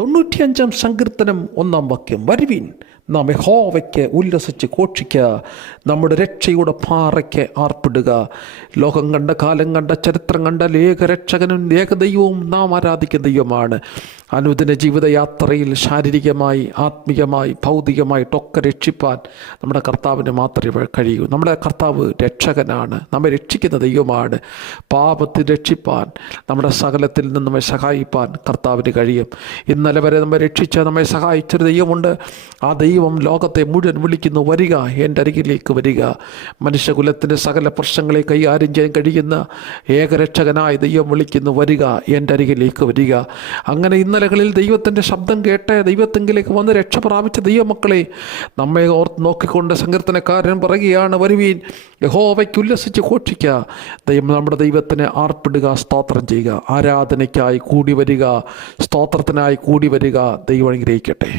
95 സങ്കീർത്തനം 1 വാക്യം, വരുവിൻ നാം യഹോവയ്ക്ക് ഉല്ലസിച്ച് ഘോഷിക്കുക, നമ്മുടെ രക്ഷയുടെ പാറയ്ക്ക് ആർപ്പിടുക. ലോകം കണ്ട, കാലം കണ്ട, ചരിത്രം കണ്ട ഏകരക്ഷകനും ഏകദൈവവും നാം ആരാധിക്കുന്ന ദൈവമാണ്. അനുദിന ജീവിതയാത്രയിൽ ശാരീരികമായി, ആത്മീയമായി, ഭൗതികമായിട്ടൊക്കെ രക്ഷിപ്പാൻ നമ്മുടെ കർത്താവിന് മാത്രമേ കഴിയൂ. നമ്മുടെ കർത്താവ് രക്ഷകനാണ്, നമ്മെ രക്ഷിക്കുന്ന ദൈവമാണ്. പാപത്തിൽ രക്ഷിപ്പാൻ, നമ്മുടെ സകലത്തിൽ നിന്ന് നമ്മെ സഹായിപ്പാൻ കർത്താവിന് കഴിയും. ഇന്നലെ വരെ നമ്മെ രക്ഷിച്ച, നമ്മെ സഹായിച്ചൊരു ദൈവമുണ്ട്. ആ ദൈവം ലോകത്തെ മുഴുവൻ വിളിക്കുന്നു, വരിക, എൻ്റെ അരികിലേക്ക് വരിക. മനുഷ്യകുലത്തിൻ്റെ സകല പ്രശ്നങ്ങളെ കൈകാര്യം ചെയ്യാൻ കഴിയുന്ന ഏകരക്ഷകനായ ദൈവം വിളിക്കുന്നു, വരിക, എൻ്റെ അരികിലേക്ക് വരിക. അങ്ങനെ ഇന്നലകളിൽ ദൈവത്തിൻ്റെ ശബ്ദം കേട്ട് ദൈവത്തെങ്കിലേക്ക് വന്ന് രക്ഷ പ്രാപിച്ച ദൈവമക്കളെ നമ്മെ ഓർത്ത് നോക്കിക്കൊണ്ട് സങ്കീർത്തനക്കാരൻ പറയുകയാണ്, വരുവീൻ യഹോവയ്ക്ക് ഉല്ലസിച്ച് ഘോഷിക്കുക. നമ്മുടെ ദൈവത്തിന് ആർപ്പിടുക, സ്തോത്രം ചെയ്യുക. ആരാധനയ്ക്കായി കൂടി വരിക, സ്തോത്രത്തിനായി കൂടി വരിക. ദൈവം അനുഗ്രഹിക്കട്ടെ.